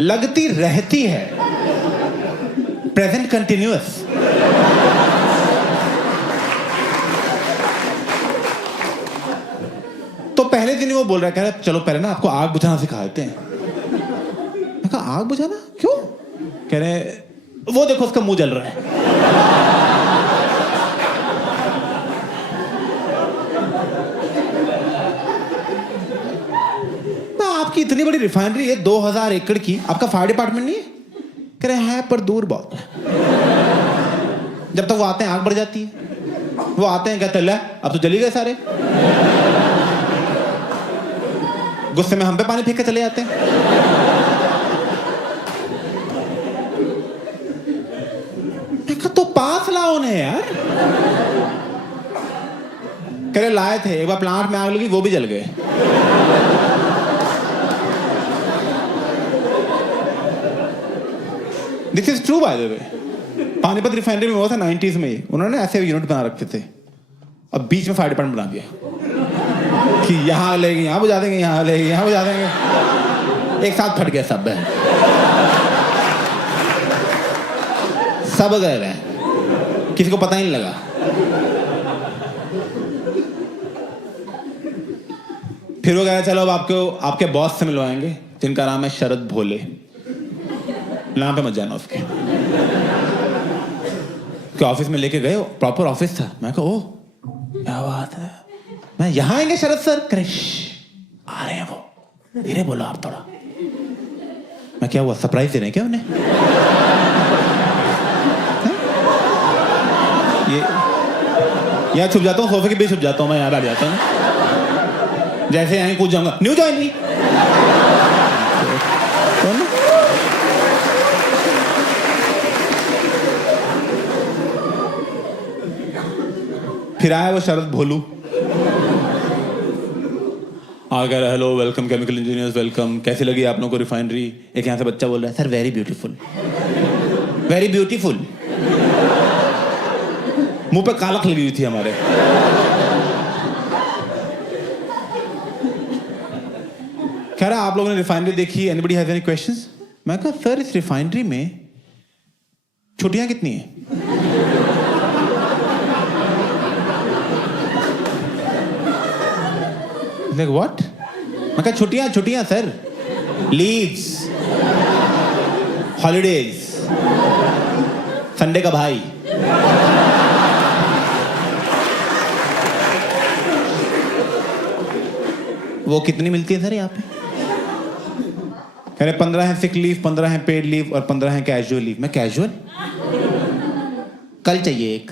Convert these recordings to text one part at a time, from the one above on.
लगती रहती है, प्रेजेंट कंटिन्यूअस। तो पहले दिन ही वो बोल रहा है, कह रहा है चलो पहले ना आपको आग बुझाना सिखा देते हैं। मैं कहा आग बुझाना क्यों? कह रहे वो देखो उसका मुंह जल रहा है। आपकी इतनी बड़ी रिफाइनरी है 2000 एकड़ की, आपका फायर डिपार्टमेंट नहीं है? कह रहे हैं पर दूर बहुत है। जब तक वो आते हैं आग बढ़ जाती है। वो आते हैं कहते हैं अब तो जली गए सारे, गुस्से में हम पे पानी फेंक के चले जाते हैं। तो पास लाओ उन्हें यार। कह रहे लाए थे, एक बार प्लांट में आग लगी, वो भी जल गए। This is true by the way. Panipat refinery में हुआ था 90s में ही, उन्होंने ऐसे यूनिट बना रखे थे, अब बीच में फायर डिपार्टमेंट बना दिया कि यहाँ लेंगे यहाँ बुझा देंगे, यहाँ लेंगे यहाँ बुझा देंगे। एक साथ फट गया सब है, सब गए हैं, किसी को पता ही नहीं लगा। फिर वो कह रहे चलो अब आपको आपके बॉस से मिलवाएंगे जिनका नाम है शरद भोले, नाम पे मत जाना उसके। ऑफिस में लेके गए, प्रॉपर ऑफिस था। मैं कहा ओह क्या बात है, मैं यहाँ आएंगे शरद सर? क्रिश आ रहे हैं वो, धीरे बोलो आप थोड़ा। मैं क्या हुआ, सरप्राइज दे रहे हैं क्या उन्हें? ये यहाँ छुप जाता हूँ, सोफे के बीच छुप जाता हूँ मैं, यहाँ बैठ जाता हूँ, जैसे यहीं कूद जाऊंगा, न्यू ज्वाइनिंग। फिर आया वो शरद भोलू, आ गया hello welcome chemical engineers welcome, कैसी लगी आप लोगों को रिफाइनरी? एक यहाँ से बच्चा बोल रहा है sir very beautiful, very beautiful. मुंह पे कालख लगी हुई थी हमारे। कह रहा आप लोगों ने रिफाइनरी देखी, एनीबडी हैज एनी क्वेश्चंस? मैं कहा सर इस रिफाइनरी में छुट्टियां कितनी हैं? Like what? मैं कहा छुट्टियां सर, लीव्स, हॉलीडेज, संडे का भाई। वो कितनी मिलती है सर यहाँ पे? कह रहे 15 है सिक लीव, 15 है पेड लीव और 15 है कैजुअल लीव। मैं कैजुअल? कल चाहिए एक।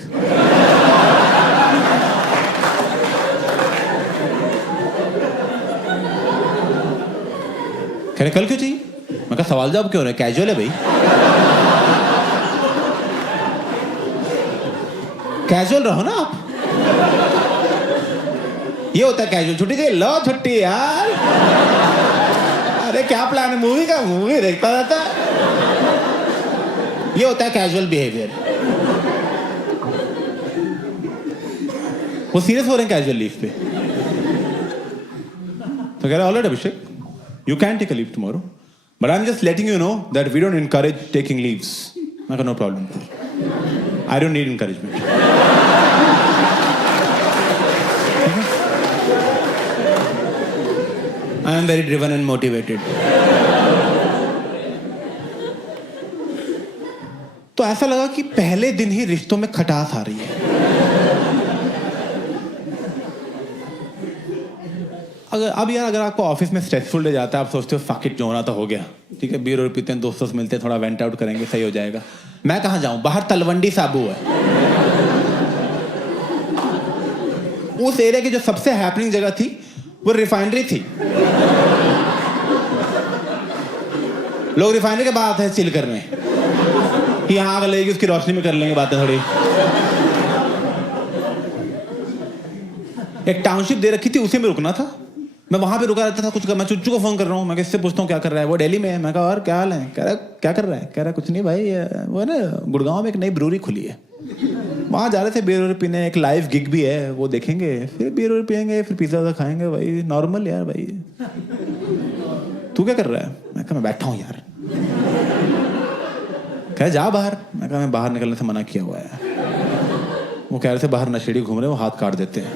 कह रहे कल क्यों चाहिए? मैं कहा सवाल जवाब क्यों रहे, कैजुअल है भाई। कैजुअल रहो ना आप। ये होता है कैजुअल, छुट्टी चाहिए, लो छुट्टी यार। अरे क्या प्लान है मूवी का? मूवी देखता रहता है। ये होता है कैजुअल बिहेवियर। वो सीरियस हो रहे हैं कैजुअल लीव पे। तो कह रहे alright Abhishek, you can take a leave tomorrow, but I'm just letting you know that we don't encourage taking leaves. I got no problem. I don't need encouragement. I am very driven and motivated. तो ऐसा लगा कि पहले दिन ही रिश्तों में खटास आ रही है। अगर आपको ऑफिस में स्ट्रेसफुल डे जाता है, आप सोचते हो फक इट, जो होना तो हो गया, ठीक है, बीयर और पीते हैं, दोस्तों से मिलते हैं, थोड़ा वेंट आउट करेंगे, सही हो जाएगा। मैं कहाँ जाऊं, बाहर तलवंडी साबू है। उस एरिया की जो सबसे हैपनिंग जगह थी वो रिफाइनरी थी। लोग रिफाइनरी के बाद आते हैं चिल करने कि यहाँ आग लगेगी, उसकी रोशनी में कर लेंगे बातें थोड़ी। एक टाउनशिप दे रखी थी, उसी में रुकना था। मैं वहां पे रुका रहता था, कुछ मैं चुच्चू को फोन कर रहा हूँ, मैं किससे पूछता हूँ क्या कर रहा है, वो दिल्ली में है। मैं कहा और क्या हाल है? कह रहा क्या कर रहा है? कह रहा कुछ नहीं भाई, वो ना गुड़गांव में एक नई ब्रूरी खुली है, वहाँ जा रहे थे बियर पीने, एक लाइव गिग भी है, वो देखेंगे, फिर बियर पियेंगे, फिर पिज्जा खाएंगे। भाई नॉर्मल यार। भाई तू क्या कर रहा है? मैं कहा मैं बैठा हूँ यार। कह जा बाहर। मैं कहा मैं बाहर निकलने से मना किया हुआ है। वो कह रहे थे बाहर नशेड़ी घूम रहे, वो हाथ काट देते हैं।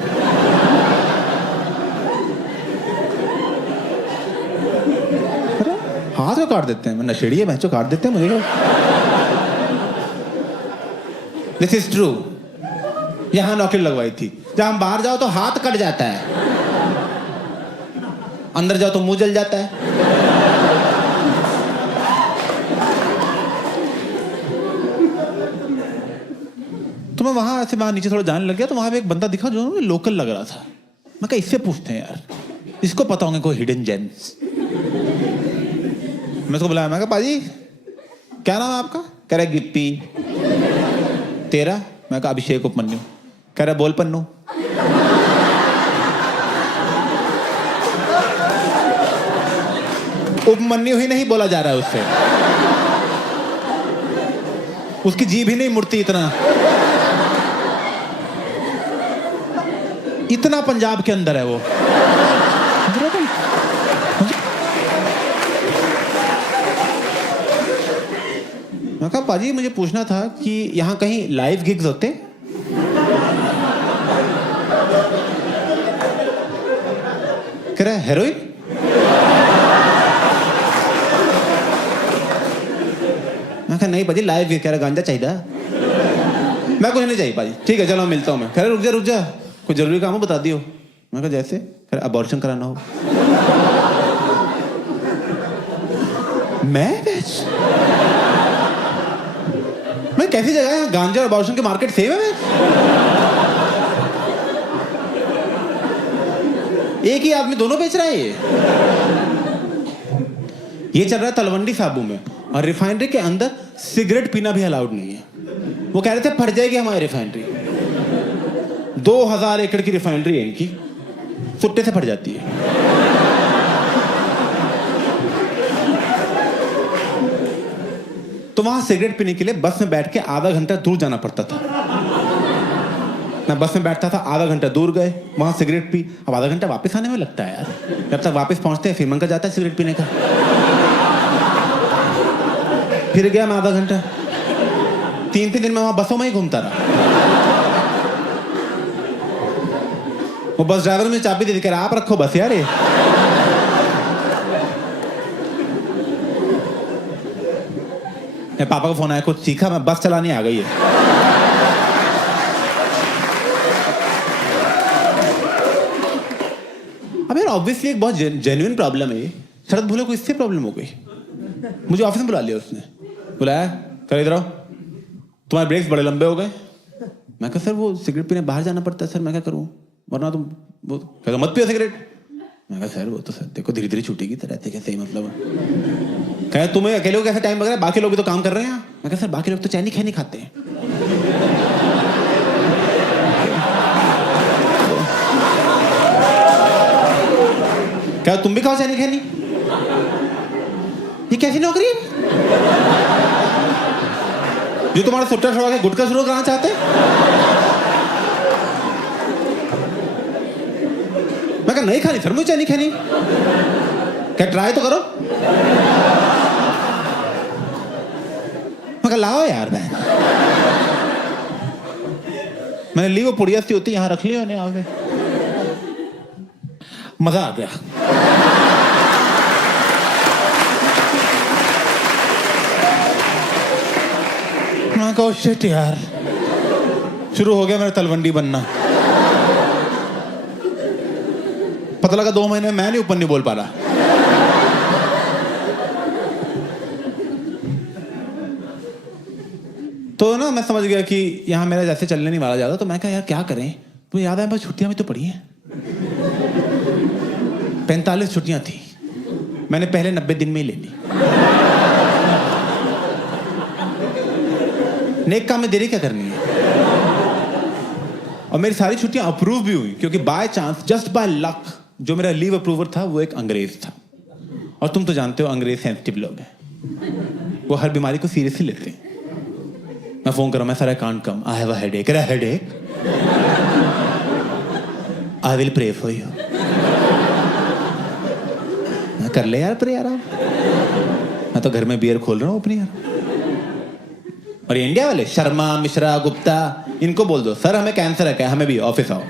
हाथ को काट देते हैं? मैं नशेड़ी है, बहनचोद काट देते हैं मुझे क्या? This is true. यहां नौकरी लगवाई थी, जब हम बाहर जाओ तो हाथ कट जाता है, अंदर जाओ तो मुंह जल जाता है। तो मैं वहां ऐसे बाहर नीचे थोड़ा जाने लग गया, तो वहां पे एक बंदा दिखा जो लोकल लग रहा था। मैं कहा इससे पूछते हैं यार, इसको पता होंगे कोई हिडन जेम्स। मैं उसको बुलाया, मैं कहा पाजी क्या नाम है आपका? कह रहा है गिप्पी। तेरा? मैं कहा अभिषेक उपमन्यु। कह रहा बोल पन्नू। उपमन्यु ही नहीं बोला जा रहा है उससे, उसकी जीभ ही नहीं मुड़ती इतना पंजाब के अंदर है वो। मैं कहा पाजी मुझे पूछना था कि यहाँ कहीं लाइव गिग्स होते? कह रहा है हेरोइन। मैं कहा नहीं पाजी लाइव गिग। कह रहा गांजा चाहिए? मैं कुछ नहीं चाहिए पाजी। ठीक है चलो मिलता हूँ मैं। कह रहा रुक जा कोई जरूरी काम हो बता दियो। मैं कहा जैसे? कह रहा अबॉर्शन कराना हो। मैं कैसी जगह है? गांजा और अबॉर्शन के मार्केट सेम है? एक ही आदमी दोनों बेच रहा है। ये चल रहा है तलवंडी साबू में, और रिफाइनरी के अंदर सिगरेट पीना भी अलाउड नहीं है। वो कह रहे थे फट जाएगी हमारी रिफाइनरी। 2000 एकड़ की रिफाइनरी है इनकी, फुट्टे से फट जाती है। तो वहां सिगरेट पीने के लिए बस में बैठ के आधा घंटा दूर जाना पड़ता था। मैं बस में बैठता था, आधा घंटा दूर गए, वहां सिगरेट पी। अब आधा घंटा वापस आने में लगता है यार। जब तक वापस पहुंचते हैं फिर मन का जाता है सिगरेट पीने का। फिर गया मैं आधा घंटा। 3 दिन में वहां बसों में ही घूमता रहा। वो बस ड्राइवर में चाबी दे दी, कह रहा आप रखो बस यार। मैं पापा को फोन आया, कुछ सीखा? मैं बस चलानी आ गई है। अब यार ऑब्वियसली एक बहुत जेन्युइन प्रॉब्लम है ये। शरद भोले को इससे प्रॉब्लम हो गई। मुझे ऑफिस में बुला लिया उसने, बुलाया, कर इधर आओ, तुम्हारे ब्रेक्स बड़े लंबे हो गए। मैं कहा सर वो सिगरेट पीने बाहर जाना पड़ता है सर। मैं क्या करूँ, वरना तुम वो कहते मत पियो सिगरेट। मैं कहा सर वो तो सर देखो धीरे धीरे छूटेगी तो रहते कैसे ही मतलब। कहे तुम्हें अकेले को कैसे टाइम लग रहा है, बाकी लोग भी तो काम कर रहे हैं। मैं कहा सर बाकी लोग तो चैनी खैनी खाते हैं। क्या तुम भी खाओ चैनी खैनी? ये कैसी नौकरी है जो तुम्हारा सुट्टा छोड़ा के गुटखा शुरू कराना चाहते हैं? मैं कहा नहीं खानी सर मुझे चैनी खैनी। क्या ट्राई तो करो। मैं कहा लाओ यार बहन। मैंने ली वो पुड़िया सी होती यहां रख ली मैंने, आगे मजा आ गया। मैं कहा शिट यार, शुरू हो गया मेरा तलवंडी बनना। पता लगा 2 महीने में मैं नहीं ऊपर नहीं बोल पा रहा। तो ना मैं समझ गया कि यहाँ मेरा जैसे चलने नहीं वाला ज्यादा। तो मैं कहा यार क्या करें। तो याद है बस छुट्टियां भी तो पड़ी हैं। 45 छुट्टियां थी, मैंने पहले 90 दिन में ही ले ली। नेक काम में देरी क्या करनी है। और मेरी सारी छुट्टियां अप्रूव भी हुई, क्योंकि by chance just by luck जो मेरा लीव अप्रूवर था वो एक अंग्रेज था। और तुम तो जानते हो अंग्रेज सेंसिटिव लोग हैं, वो हर बीमारी को सीरियसली लेते हैं। मैं फोन कर रहा हूं, मैं sir I can't come, I have a headache. Headache? I will pray for you. कर ले यार प्रे आराम। मैं तो घर में बियर खोल रहा हूं अपनी यार। और ये इंडिया वाले शर्मा, मिश्रा, गुप्ता, इनको बोल दो सर हमें कैंसर है क्या, हमें भी ऑफिस आओ।